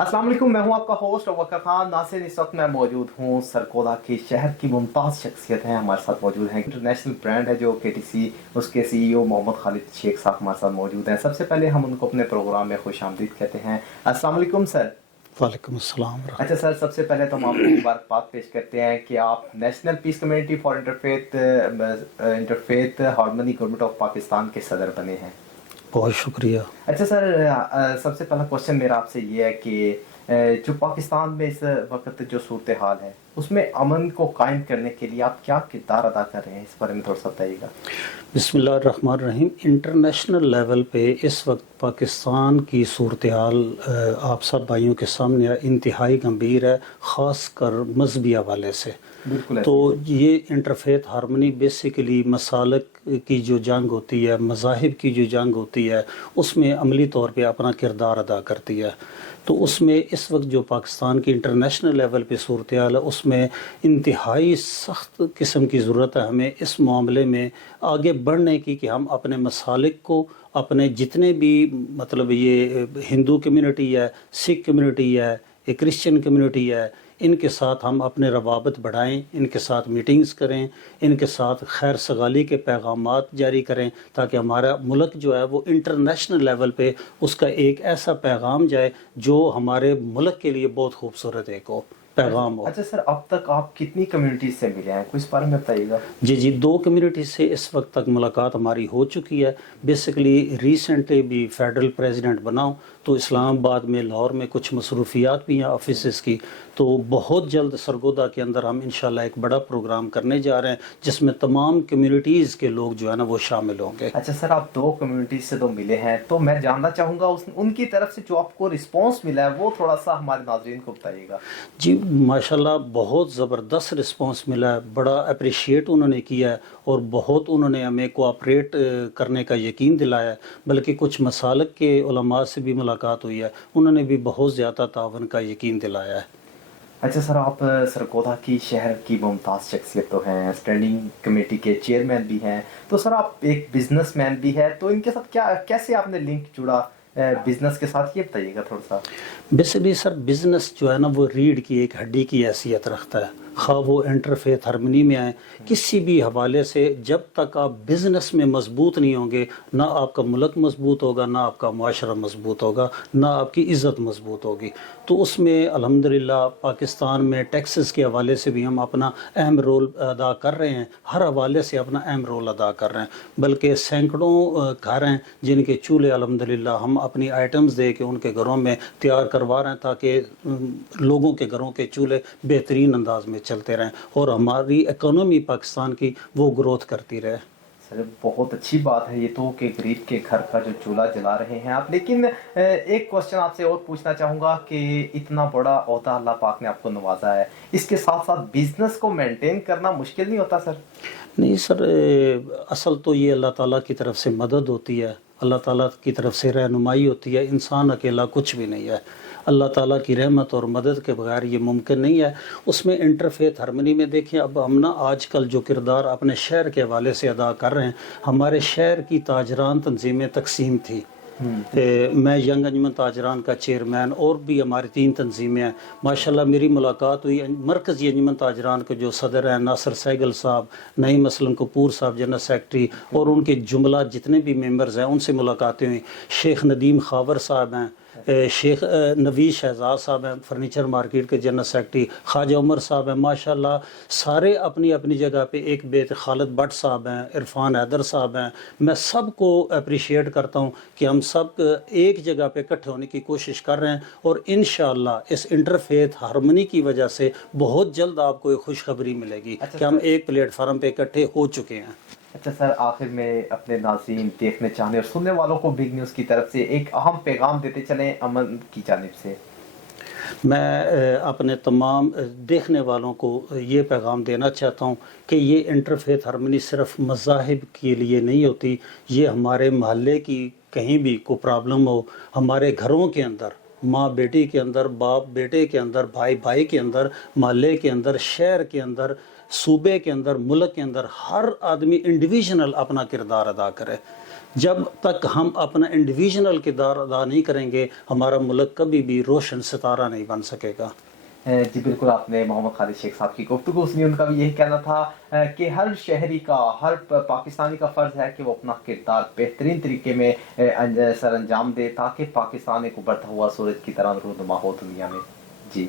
अस्सलाम वालेकुम, मैं हूं आपका होस्ट वकर खान नासिर। इस वक्त मैं मौजूद हूं सरगोदा के शहर की मुमताज़ शख्सियत हैं हमारे साथ मौजूद हैं। इंटरनेशनल ब्रांड है जो KTC, उसके CEO मोहम्मद खालिद शेख साहब हमारे साथ मौजूद हैं। सबसे पहले हम उनको अपने प्रोग्राम में खुश आमदीद कहते हैं। अस्सलाम वालेकुम सर। वालेकुम अस्सलाम। अच्छा सर, सबसे पहले तो हम आपको मुबारकबाद पेश करते हैं कि आप National Peace Community for Interfaith Harmony Government of Pakistan के सदर बने हैं। बहुत शुक्रिया। अच्छा सर, सबसे पहला क्वेश्चन मेरा आपसे ये है कि जो पाकिस्तान में इस वक्त जो सूरत हाल है उसमें अमन को कायम करने के लिए आप क्या किरदार अदा कर रहे हैं, इस बारे में थोड़ा सा बताइएगा। बिस्मिल्लाहिर्रहमानिर्रहीम। इंटरनेशनल लेवल पे इस वक्त पाकिस्तान की सूरत हाल आप सब भाइयों के सामने इंतहाई गंभीर है, ख़ास कर मजहबी हवाले से। बिल्कुल। तो ये इंटरफेथ हार्मनी बेसिकली मसालक की जो जंग होती है, मज़ाहिब की जो जंग होती है, उसमें अमली तौर पे अपना किरदार अदा करती है। तो उसमें इस वक्त जो पाकिस्तान की इंटरनेशनल लेवल पे सूरत हाल है उसमें इंतहाई सख्त किस्म की ज़रूरत है हमें इस मामले में आगे बढ़ने की कि हम अपने मसालिक को, अपने जितने भी मतलब ये हिंदू कम्युनिटी है, सिख कम्युनिटी है, एक क्रिश्चियन कम्युनिटी है, इनके साथ हम अपने रवाबत बढ़ाएं, इनके साथ मीटिंग्स करें, इनके साथ खैर सगाली के पैगामात जारी करें ताकि हमारा मुल्क जो है वो इंटरनेशनल लेवल पे उसका एक ऐसा पैगाम जाए जो हमारे मुल्क के लिए बहुत खूबसूरत एक हो पैगाम हो। अच्छा सर, अब तक आप कितनी कम्युनिटीज से मिले हैं, कुछ इस बारे में बताइएगा। जी, 2 कम्युनिटी से इस वक्त तक मुलाकात हमारी हो चुकी है। बेसिकली रिसेंटली भी फेडरल प्रेसिडेंट बनाऊँ तो इस्लामाबाद में, लाहौर में कुछ मसरूफियात भी हैं ऑफिस की। तो बहुत जल्द सरगोदा के अंदर हम इंशाल्लाह एक बड़ा प्रोग्राम करने जा रहे हैं जिसमें तमाम कम्युनिटीज़ के लोग जो है ना वो शामिल होंगे। अच्छा सर, आप 2 कम्युनिटीज से तो मिले हैं, तो मैं जानना चाहूँगा उनकी तरफ से जो आपको रिस्पॉन्स मिला है वो थोड़ा सा हमारे नाज़रीन को बताइएगा। जी माशाल्लाह बहुत ज़बरदस्त रिस्पांस मिला है, बड़ा अप्रिशिएट उन्होंने किया है और बहुत उन्होंने हमें कोऑपरेट करने का यकीन दिलाया है। बल्कि कुछ मसालक के उलमा से भी मुलाकात हुई है, उन्होंने भी बहुत ज़्यादा तावन का यकीन दिलाया है। अच्छा सर, आप सरगोदा की शहर की मुमताज़ शख्सियत तो हैं, स्टैंडिंग कमेटी के चेयरमैन भी हैं, तो सर आप एक बिजनेसमैन भी है, तो इनके साथ क्या कैसे आपने लिंक जुड़ा बिजनेस के साथ, ये बताइएगा थोड़ा सा। बेसिकली सर बिज़नेस जो है ना वो रीढ़ की एक हड्डी की हैसियत रखता है, खा वो इंटरफेथ हार्मनी में आए किसी भी हवाले से। जब तक आप बिज़नेस में मजबूत नहीं होंगे ना आपका मुल्क मजबूत होगा, ना आपका मुआशरा मजबूत होगा, ना आपकी इज़्ज़त मजबूत होगी। तो उसमें अल्हम्दुलिल्लाह पाकिस्तान में टैक्सेस के हवाले से भी हम अपना अहम रोल अदा कर रहे हैं, हर हवाले से अपना अहम रोल अदा कर रहे हैं। बल्कि सैकड़ों घर हैं जिनके चूल्हे अल्हम्दुलिल्लाह हम अपनी आइटम्स दे के उनके घरों में तैयार करवा रहे हैं ताकि लोगों के घरों के चूल्हे बेहतरीन अंदाज में चलते रहें और हमारी इकोनॉमी पाकिस्तान की वो ग्रोथ करती रहे। सर बहुत अच्छी बात है ये तो कि गरीब के घर का जो चूल्हा जला रहे हैं आप। लेकिन एक क्वेश्चन आपसे और पूछना चाहूँगा कि इतना बड़ा ओहदा अल्लाह पाक ने आपको नवाजा है, इसके साथ साथ बिजनेस को मेंटेन करना मुश्किल नहीं होता सर? नहीं सर, असल तो ये अल्लाह ताला की तरफ से मदद होती है, अल्लाह ताला की तरफ से रहनुमाई होती है। इंसान अकेला कुछ भी नहीं है, अल्लाह ताला की रहमत और मदद के बगैर ये मुमकिन नहीं है। उसमें इंटरफेथ हार्मनी में देखिए अब हम ना आजकल जो किरदार अपने शहर के हवाले से अदा कर रहे हैं, हमारे शहर की ताजरान तंजीमें तकसीम थी। मैं यंग अंजुमन ताजरान का चेयरमैन और भी हमारी 3 तंजीमें हैं। माशाल्लाह मेरी मुलाकात हुई मरकज़ी अंजुमन ताजरान के जो सदर हैं नासिर सहगल साहब, नईम असलम कपूर साहब जनरल सेक्रेटरी और उनके जुमला जितने भी मेंबर्स हैं उनसे मुलाकातें हुई। शेख नदीम खावर साहब हैं, शेख नवीद शहजाद साहब हैं फर्नीचर मार्केट के जनरल सेक्रेटरी, ख्वाजा उमर साहब हैं, माशाल्लाह सारे अपनी अपनी जगह पे एक बेत, खालिद भट्ट साहब हैं, इरफान हैदर साहब हैं। मैं सबको अप्रिशिएट करता हूँ कि हम सब एक जगह पे इकट्ठे होने की कोशिश कर रहे हैं और इंशाअल्लाह इस इंटरफेथ हार्मनी की वजह से बहुत जल्द आपको एक खुशखबरी मिलेगी कि हम एक प्लेटफार्म पे इकट्ठे हो चुके हैं। अच्छा सर, आखिर में अपने नाज़रीन, देखने चाहने और सुनने वालों को बिग न्यूज़ की तरफ से एक अहम पैगाम देते चलें अमन की जानिब से। मैं अपने तमाम देखने वालों को ये पैगाम देना चाहता हूँ कि ये इंटरफेथ हार्मनी सिर्फ मज़ाहिब के लिए नहीं होती, ये हमारे महल्ले की कहीं भी कोई प्रॉब्लम हो, हमारे घरों के अंदर, माँ बेटी के अंदर, बाप बेटे के अंदर, भाई भाई के अंदर, महल्ले के अंदर, शहर के अंदर, सूबे के अंदर, मुल्क के अंदर, हर आदमी इंडिविजुअल अपना किरदार अदा करे। جب تک ہم اپنا انڈیویژنل کردار ادا نہیں کریں گے ہمارا ملک کبھی بھی روشن ستارہ نہیں بن سکے گا. جی بالکل، آپ نے محمد خالد شیخ صاحب کی گفتگو سنی. ان کا بھی یہی کہنا تھا کہ ہر شہری کا، ہر پاکستانی کا فرض ہے کہ وہ اپنا کردار بہترین طریقے میں سر انجام دے تاکہ پاکستان ایک ابھرتا ہوا سورج کی طرح رونما ہو دنیا میں. جی